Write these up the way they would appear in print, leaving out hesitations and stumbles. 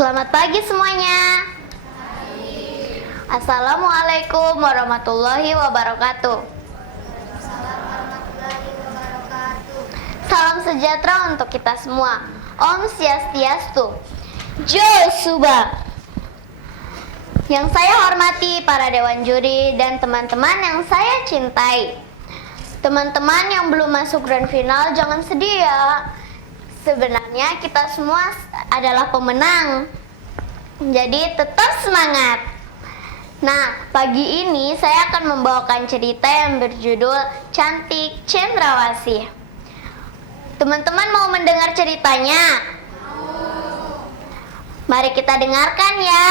Selamat pagi semuanya. Assalamualaikum warahmatullahi wabarakatuh. Salam sejahtera untuk kita semua. Om Swastiastu. Jai Subah. Yang saya hormati para dewan juri dan teman-teman yang saya cintai. Teman-teman yang belum masuk grand final jangan sedih ya. Sebenarnya kita semua adalah pemenang. Jadi tetap semangat. Nah, pagi ini saya akan membawakan cerita yang berjudul Cantik Cendrawasih. Teman-teman mau mendengar ceritanya? Mari kita dengarkan ya.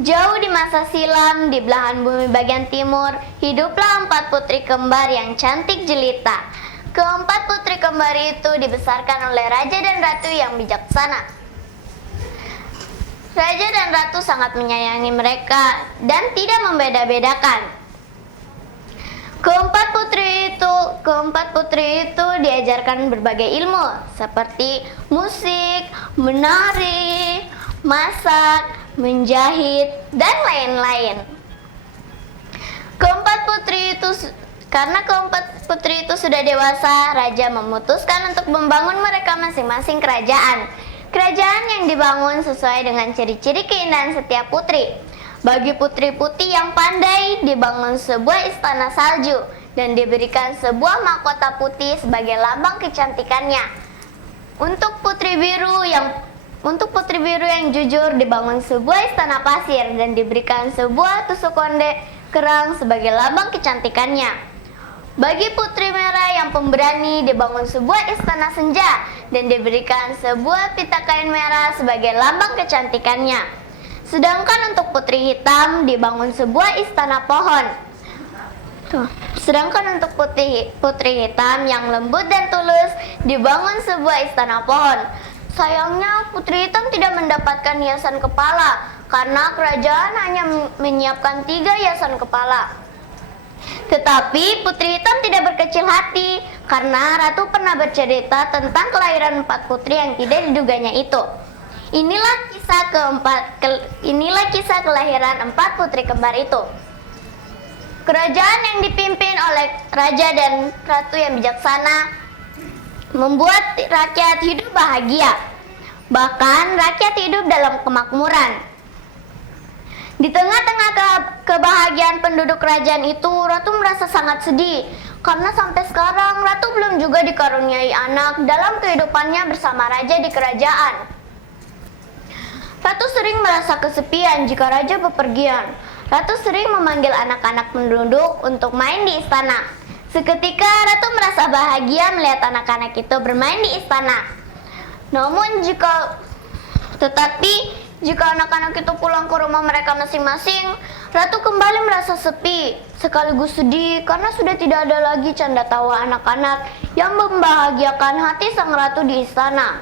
Jauh di masa silam, di belahan bumi bagian timur, hiduplah 4 putri kembar yang cantik jelita. Keempat putri kembar itu dibesarkan oleh raja dan ratu yang bijaksana. Raja dan ratu sangat menyayangi mereka dan tidak membeda-bedakan. Keempat putri itu diajarkan berbagai ilmu seperti musik, menari, masak, menjahit, dan lain-lain. Karena keempat putri itu sudah dewasa, raja memutuskan untuk membangun mereka masing-masing kerajaan. Kerajaan yang dibangun sesuai dengan ciri-ciri keindahan setiap putri. Bagi putri putih yang pandai, dibangun sebuah istana salju dan diberikan sebuah mahkota putih sebagai lambang kecantikannya. Untuk putri biru yang jujur, dibangun sebuah istana pasir dan diberikan sebuah tusuk konde kerang sebagai lambang kecantikannya. Bagi putri merah yang pemberani, dibangun sebuah istana senja dan diberikan sebuah pita kain merah sebagai lambang kecantikannya. Sedangkan untuk putri hitam dibangun sebuah istana pohon. Sedangkan untuk putri hitam yang lembut dan tulus dibangun sebuah istana pohon. Sayangnya putri hitam tidak mendapatkan hiasan kepala karena kerajaan hanya menyiapkan 3 hiasan kepala. Tetapi putri hitam tidak berkecil hati karena ratu pernah bercerita tentang kelahiran 4 putri yang tidak diduganya itu. Inilah kisah kelahiran 4 putri kembar itu. Kerajaan yang dipimpin oleh raja dan ratu yang bijaksana membuat rakyat hidup bahagia. Bahkan rakyat hidup dalam kemakmuran. Di tengah-tengah kebahagiaan penduduk kerajaan itu, ratu merasa sangat sedih karena sampai sekarang ratu belum juga dikaruniai anak dalam kehidupannya bersama raja di kerajaan. Ratu sering merasa kesepian jika raja bepergian. Ratu sering memanggil anak-anak penduduk untuk main di istana. Seketika ratu merasa bahagia melihat anak-anak itu bermain di istana. Tetapi jika anak-anak itu pulang ke rumah mereka masing-masing, ratu kembali merasa sepi, sekaligus sedih karena sudah tidak ada lagi canda tawa anak-anak yang membahagiakan hati sang ratu di istana.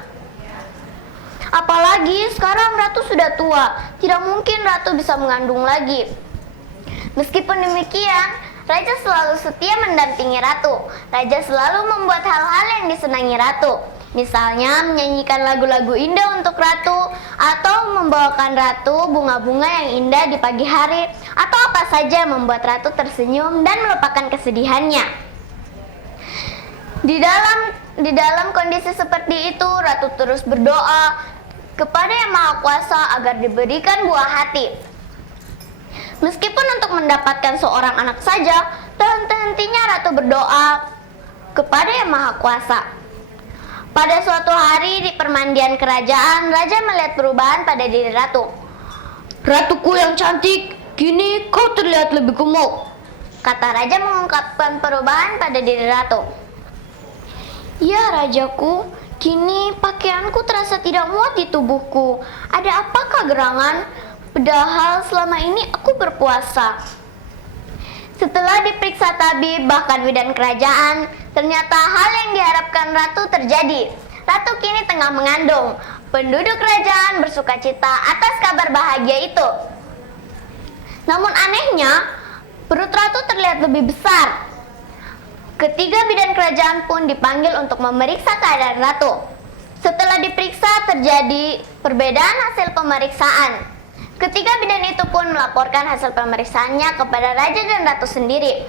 Apalagi sekarang ratu sudah tua, tidak mungkin ratu bisa mengandung lagi. Meskipun demikian, raja selalu setia mendampingi ratu. Raja selalu membuat hal-hal yang disenangi ratu. Misalnya menyanyikan lagu-lagu indah untuk ratu, atau membawakan ratu bunga-bunga yang indah di pagi hari, atau apa saja membuat ratu tersenyum dan melupakan kesedihannya. Di dalam kondisi seperti itu, ratu terus berdoa kepada Yang Maha Kuasa agar diberikan buah hati. Meskipun untuk mendapatkan seorang anak saja, tak henti-hentinya ratu berdoa kepada Yang Maha Kuasa. Pada suatu hari di permandian kerajaan, raja melihat perubahan pada diri ratu. "Ratuku yang cantik, kini kau terlihat lebih gemuk," kata raja mengungkapkan perubahan pada diri ratu. "Ya rajaku, kini pakaianku terasa tidak muat di tubuhku. Ada apakah gerangan? Padahal selama ini aku berpuasa." Setelah diperiksa tabib bahkan bidan kerajaan, ternyata hal yang diharapkan ratu terjadi. Ratu kini tengah mengandung. Penduduk kerajaan bersukacita atas kabar bahagia itu. Namun anehnya, perut ratu terlihat lebih besar. Ketiga bidan kerajaan pun dipanggil untuk memeriksa keadaan ratu. Setelah diperiksa, terjadi perbedaan hasil pemeriksaan. Ketiga bidan itu pun melaporkan hasil pemeriksaannya kepada raja dan ratu sendiri.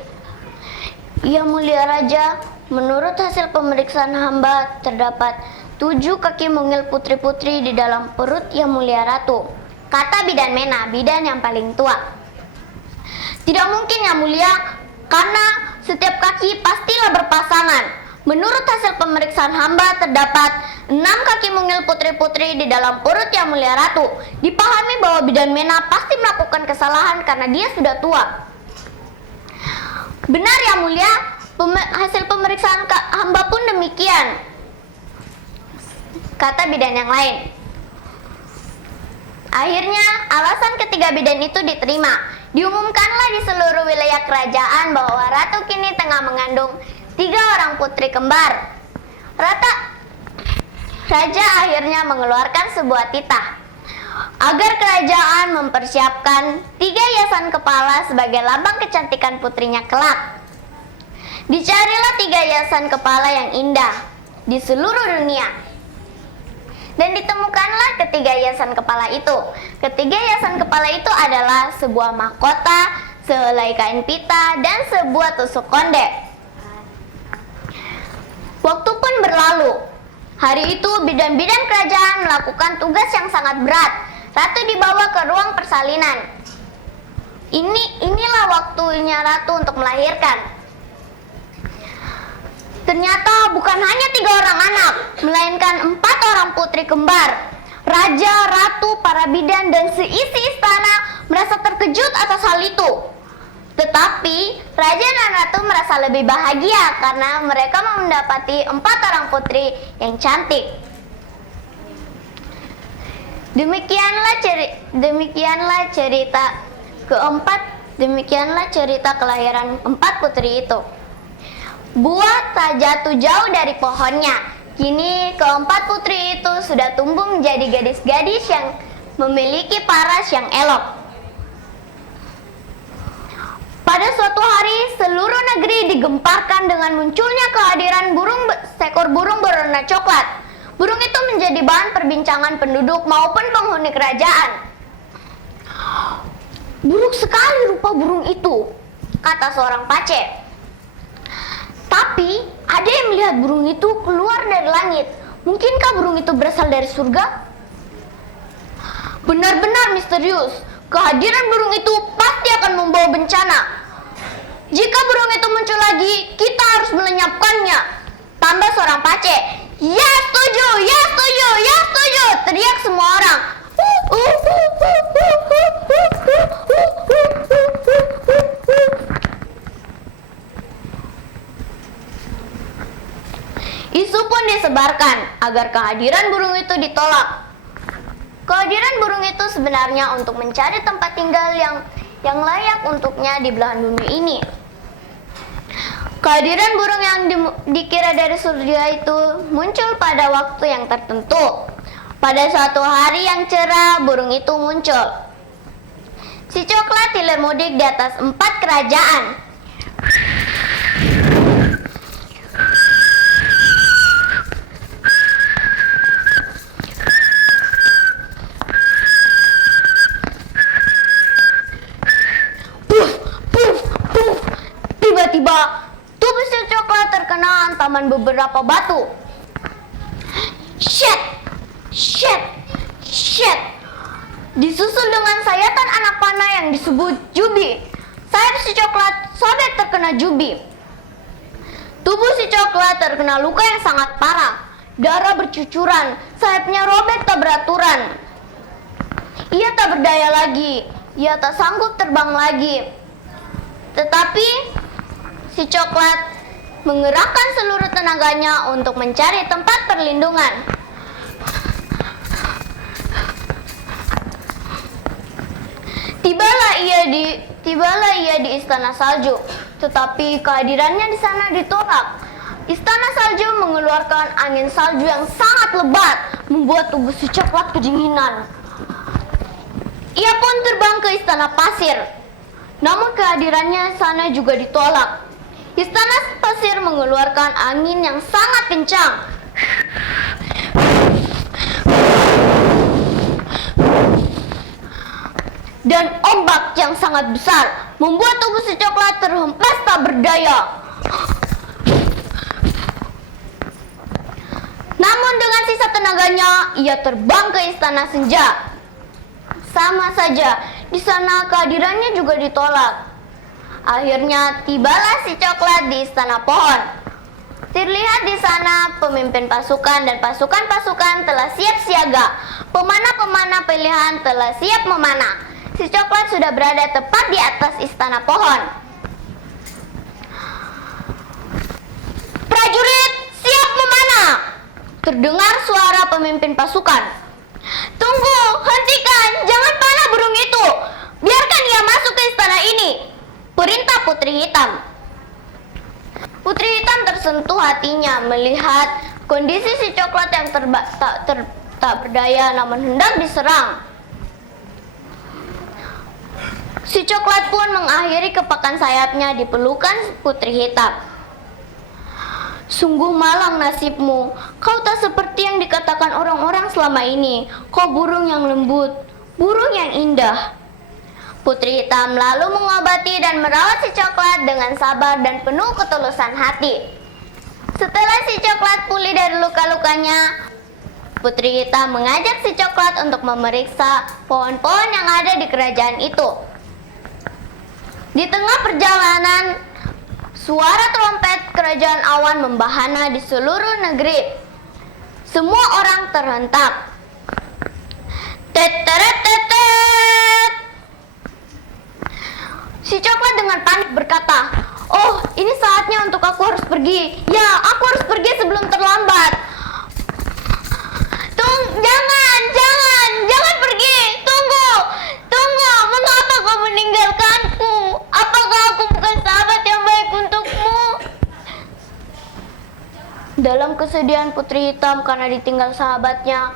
"Ya mulia raja, menurut hasil pemeriksaan hamba terdapat 7 kaki mungil putri-putri di dalam perut yang mulia ratu," kata bidan Mena, bidan yang paling tua. "Tidak mungkin ya mulia, karena setiap kaki pastilah berpasangan. Menurut hasil pemeriksaan hamba terdapat 6 kaki mungil putri-putri di dalam perut yang mulia ratu." Dipahami bahwa bidan Mena pasti melakukan kesalahan karena dia sudah tua. "Benar ya mulia, hasil pemeriksaan hamba pun demikian," kata bidan yang lain. Akhirnya alasan ketiga bidan itu diterima. Diumumkanlah di seluruh wilayah kerajaan bahwa ratu kini tengah mengandung 3 orang putri kembar. Raja akhirnya mengeluarkan sebuah titah agar kerajaan mempersiapkan 3 hiasan kepala sebagai lambang kecantikan putrinya kelak. Dicarilah 3 hiasan kepala yang indah di seluruh dunia, dan ditemukanlah ketiga hiasan kepala itu. Ketiga hiasan kepala itu adalah sebuah mahkota, sehelai kain pita, dan sebuah tusuk konde. Waktu pun berlalu. Hari itu bidan-bidan kerajaan melakukan tugas yang sangat berat. Ratu dibawa ke ruang persalinan. Inilah waktunya ratu untuk melahirkan. Ternyata bukan hanya 3 orang anak, melainkan 4 orang putri kembar. Raja, ratu, para bidan, dan seisi istana merasa terkejut atas hal itu. Tetapi raja dan ratu merasa lebih bahagia karena mereka mendapati 4 orang putri yang cantik. Demikianlah cerita kelahiran 4 putri itu. Buah tak jatuh jauh dari pohonnya. Kini keempat putri itu sudah tumbuh menjadi gadis-gadis yang memiliki paras yang elok. Pada suatu hari, seluruh negeri digemparkan dengan munculnya kehadiran seekor burung berwarna coklat. Burung itu menjadi bahan perbincangan penduduk maupun penghuni kerajaan. "Buruk sekali rupa burung itu," kata seorang pace. "Tapi ada yang melihat burung itu keluar dari langit. Mungkinkah burung itu berasal dari surga?" "Benar-benar misterius. Kehadiran burung itu pasti akan membawa bencana. Jika burung itu muncul lagi, kita harus melenyapkannya," tambah seorang pace. "Ya setuju, ya setuju, ya setuju," teriak semua orang. Isu pun disebarkan agar kehadiran burung itu ditolak. Kehadiran burung itu sebenarnya untuk mencari tempat tinggal yang layak untuknya di belahan bumi ini. Kehadiran burung yang dikira dari surga itu muncul pada waktu yang tertentu. Pada suatu hari yang cerah, burung itu muncul. Si coklat hilir mudik di atas 4 kerajaan. Tiba-tiba, tubuh si coklat terkena hantaman beberapa batu. Shet! Disusul dengan sayatan anak panah yang disebut Jubi. Sayap si coklat sobek terkena Jubi. Tubuh si coklat terkena luka yang sangat parah. Darah bercucuran, sayapnya robek tak beraturan. Ia tak berdaya lagi, ia tak sanggup terbang lagi. Tetapi si coklat mengerahkan seluruh tenaganya untuk mencari tempat perlindungan. Tibalah ia di istana salju, tetapi kehadirannya di sana ditolak. Istana salju mengeluarkan angin salju yang sangat lebat, membuat tubuh si coklat kedinginan. Ia pun terbang ke istana pasir, namun kehadirannya sana juga ditolak. Istana pasir mengeluarkan angin yang sangat kencang. dan ombak yang sangat besar membuat tubuh si coklat terhempas tak berdaya. Namun dengan sisa tenaganya, ia terbang ke istana senja. Sama saja, di sana kehadirannya juga ditolak. Akhirnya tibalah si coklat di istana pohon. Terlihat di sana pemimpin pasukan dan pasukan-pasukan telah siap siaga. Pemanah-pemanah pilihan telah siap memanah. Si coklat sudah berada tepat di atas istana pohon. Prajurit, siap memanah! Terdengar suara pemimpin pasukan. Tunggu, hentikan, jangan panah burung itu. Biarkan ia masuk ke istana ini. Perintah Putri Hitam. Putri Hitam tersentuh hatinya melihat kondisi si coklat yang tak berdaya namun hendak diserang. Si coklat pun mengakhiri kepakan sayapnya di pelukan Putri Hitam. Sungguh malang nasibmu, kau tak seperti yang dikatakan orang-orang selama ini. Kau burung yang lembut, burung yang indah. Putri Hitam lalu mengobati dan merawat si coklat dengan sabar dan penuh ketulusan hati. Setelah si coklat pulih dari luka-lukanya, Putri Hitam mengajak si coklat untuk memeriksa pohon-pohon yang ada di kerajaan itu. Di tengah perjalanan, suara trompet kerajaan awan membahana di seluruh negeri. Semua orang terhentak. Teteret-tetet. Si coklat dengan panik berkata, "Oh, ini saatnya untuk aku harus pergi. Ya, aku harus pergi sebelum terlambat." Jangan pergi. Tunggu. Mengapa kau meninggalkanku? Apakah aku bukan sahabat yang baik untukmu? Dalam kesedihan Putri Hitam karena ditinggal sahabatnya,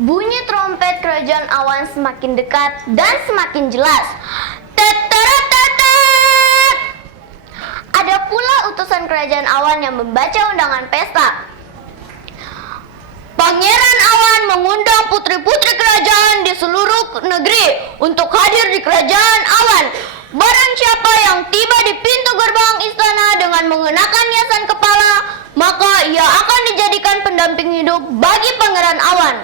bunyi trompet kerajaan awan semakin dekat dan semakin jelas. Teteretetet. Ada pula utusan kerajaan awan yang membaca undangan pesta. Pangeran Awan mengundang putri-putri kerajaan di seluruh negeri untuk hadir di kerajaan Awan. Barang siapa yang tiba di pintu gerbang istana dengan mengenakan hiasan kepala, maka ia akan dijadikan pendamping hidup bagi Pangeran Awan.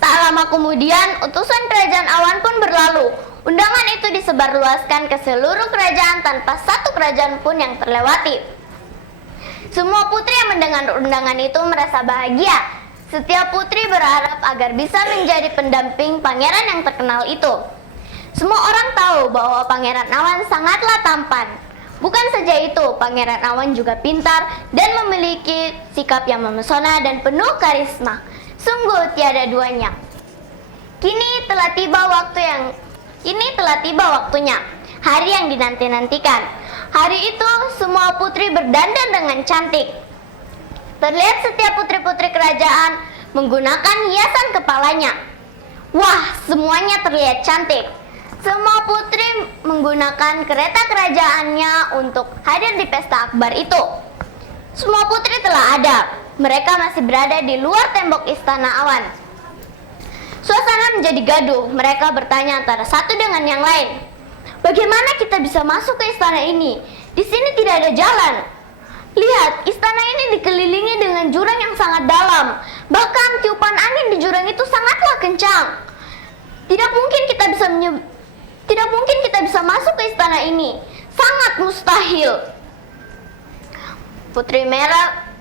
Tak lama kemudian, utusan kerajaan Awan pun berlalu. Undangan itu disebarluaskan ke seluruh kerajaan tanpa satu kerajaan pun yang terlewati. Semua putri yang mendengar undangan itu merasa bahagia. Setiap putri berharap agar bisa menjadi pendamping pangeran yang terkenal itu. Semua orang tahu bahwa Pangeran Awan sangatlah tampan. Bukan saja itu, Pangeran Awan juga pintar dan memiliki sikap yang memesona dan penuh karisma. Sungguh tiada duanya. Kini telah tiba waktunya, hari yang dinanti-nantikan. Hari itu semua putri berdandan dengan cantik. Terlihat setiap putri-putri kerajaan menggunakan hiasan kepalanya. Wah, semuanya terlihat cantik. Semua putri menggunakan kereta kerajaannya untuk hadir di pesta akbar itu. Semua putri telah ada. Mereka masih berada di luar tembok istana awan. Suasana menjadi gaduh. Mereka bertanya antara satu dengan yang lain. Bagaimana kita bisa masuk ke istana ini? Di sini tidak ada jalan. Lihat, istana ini dikelilingi dengan jurang yang sangat dalam. Bahkan tiupan angin di jurang itu sangatlah kencang. Tidak mungkin kita bisa masuk ke istana ini. Sangat mustahil. Putri Merah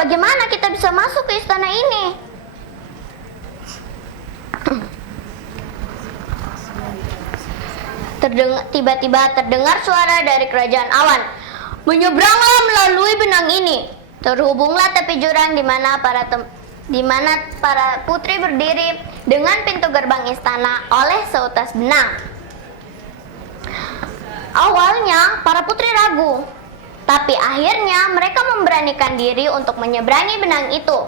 bagaimana kita bisa masuk ke istana ini? Tiba-tiba terdengar suara dari kerajaan awan. Menyeberanglah melalui benang ini. Terhubunglah tepi jurang di mana para putri berdiri dengan pintu gerbang istana oleh seutas benang. Awalnya para putri ragu, tapi akhirnya mereka memberanikan diri untuk menyeberangi benang itu.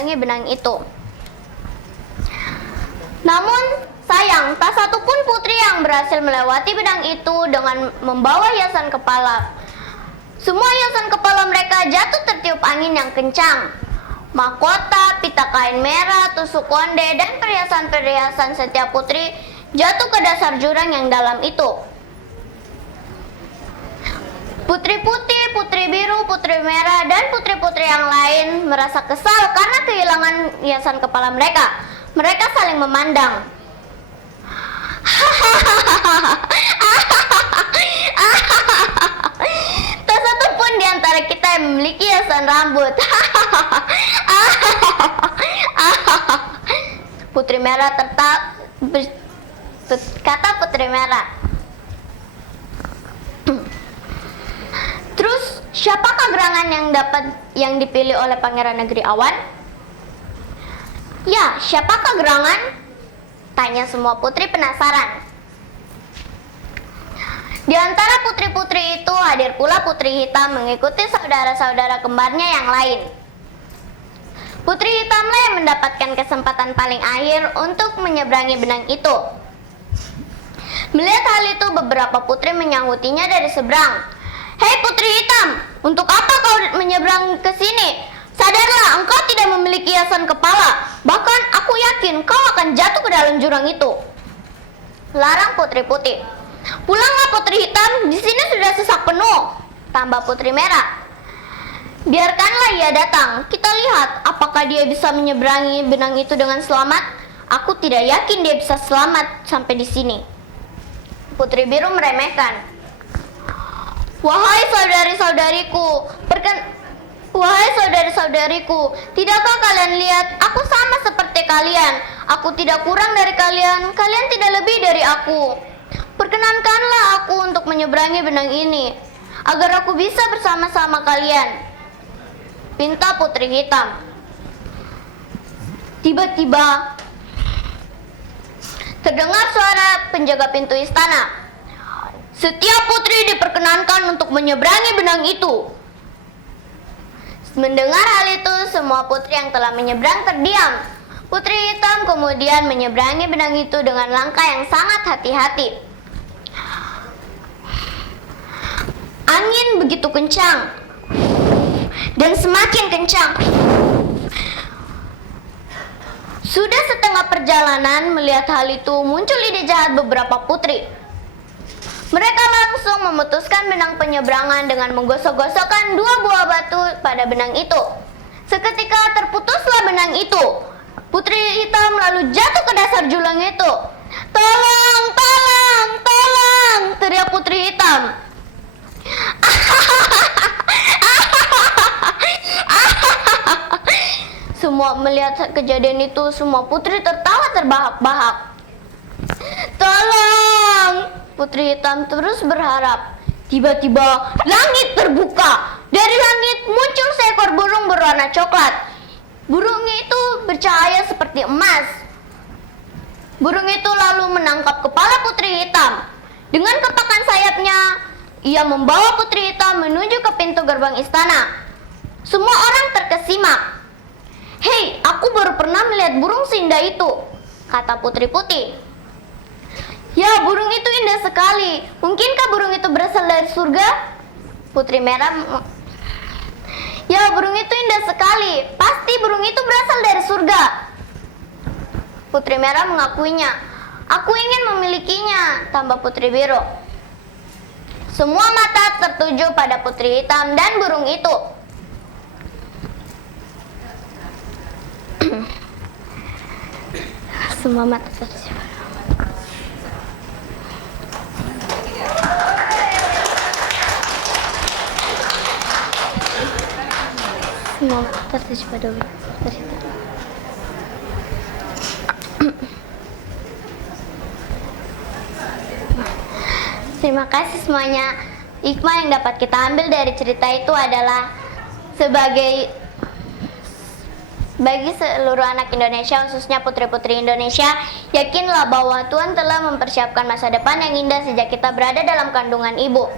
menyeberangi benang itu. Namun sayang, tak satu pun putri yang berhasil melewati benang itu dengan membawa hiasan kepala. Semua hiasan kepala mereka jatuh tertiup angin yang kencang. Mahkota, pita kain merah, tusuk konde, dan perhiasan-perhiasan setiap putri jatuh ke dasar jurang yang dalam itu. Putri putih, putri biru, putri merah, dan putri-putri yang lain merasa kesal karena kehilangan hiasan kepala mereka. Mereka saling memandang. Tak satu pun di antara kita yang memiliki hiasan rambut. Putri merah kata putri merah. Terus, siapakah gerangan yang dipilih oleh Pangeran Negeri Awan? Ya, siapakah gerangan? Tanya semua putri penasaran. Di antara putri-putri itu hadir pula Putri Hitam mengikuti saudara-saudara kembarnya yang lain. Putri Hitamlah yang mendapatkan kesempatan paling akhir untuk menyeberangi benang itu. Melihat hal itu, beberapa putri menyahutinya dari seberang. "Hei Putri Hitam, untuk apa kau menyeberang ke sini? Sadarlah, engkau tidak memiliki hiasan kepala. Bahkan aku yakin kau akan jatuh ke dalam jurang itu." Larang Putri Putih. "Pulanglah Putri Hitam, di sini sudah sesak penuh," tambah Putri Merah. "Biarkanlah ia datang. Kita lihat apakah dia bisa menyeberangi benang itu dengan selamat. Aku tidak yakin dia bisa selamat sampai di sini." Putri Biru meremehkan. Wahai saudari-saudariku, tidakkah kalian lihat aku sama seperti kalian? Aku tidak kurang dari kalian, kalian tidak lebih dari aku. Perkenankanlah aku untuk menyeberangi benang ini, agar aku bisa bersama-sama kalian, pinta Putri Hitam. Tiba-tiba terdengar suara penjaga pintu istana. "Setiap putri diperkenankan untuk menyeberangi benang itu." Mendengar hal itu, semua putri yang telah menyeberang terdiam. Putri Hitam kemudian menyeberangi benang itu dengan langkah yang sangat hati-hati. Angin begitu kencang dan semakin kencang. Sudah setengah perjalanan, melihat hal itu, muncul ide jahat beberapa putri. Mereka langsung memutuskan benang penyeberangan dengan menggosok-gosokkan 2 buah batu pada benang itu. Seketika terputuslah benang itu. Putri Hitam lalu jatuh ke dasar jurang itu. "Tolong, tolong, tolong!" teriak Putri Hitam. Semua melihat kejadian itu, semua putri tertawa terbahak-bahak. "Tolong!" Putri Hitam terus berharap. Tiba-tiba langit terbuka. Dari langit muncul seekor burung berwarna coklat. Burung itu bercahaya seperti emas. Burung itu lalu menangkap kepala Putri Hitam. Dengan kepakan sayapnya, ia membawa Putri Hitam menuju ke pintu gerbang istana. Semua orang terkesima. "Hei, aku baru pernah melihat burung seindah itu," kata Putri Putih. "Ya, burung itu indah sekali. Mungkinkah burung itu berasal dari surga?" Putri Merah. "Ya, burung itu indah sekali. Pasti burung itu berasal dari surga." Putri Merah mengakuinya. "Aku ingin memilikinya," tambah Putri Biru. Semua mata tertuju pada Putri Hitam dan burung itu. Semua mata tertuju. Semua tertuju pada Putri Hitam. Terima kasih semuanya. Hikmah yang dapat kita ambil dari cerita itu adalah bagi seluruh anak Indonesia, khususnya putri-putri Indonesia, yakinlah bahwa Tuhan telah mempersiapkan masa depan yang indah sejak kita berada dalam kandungan ibu.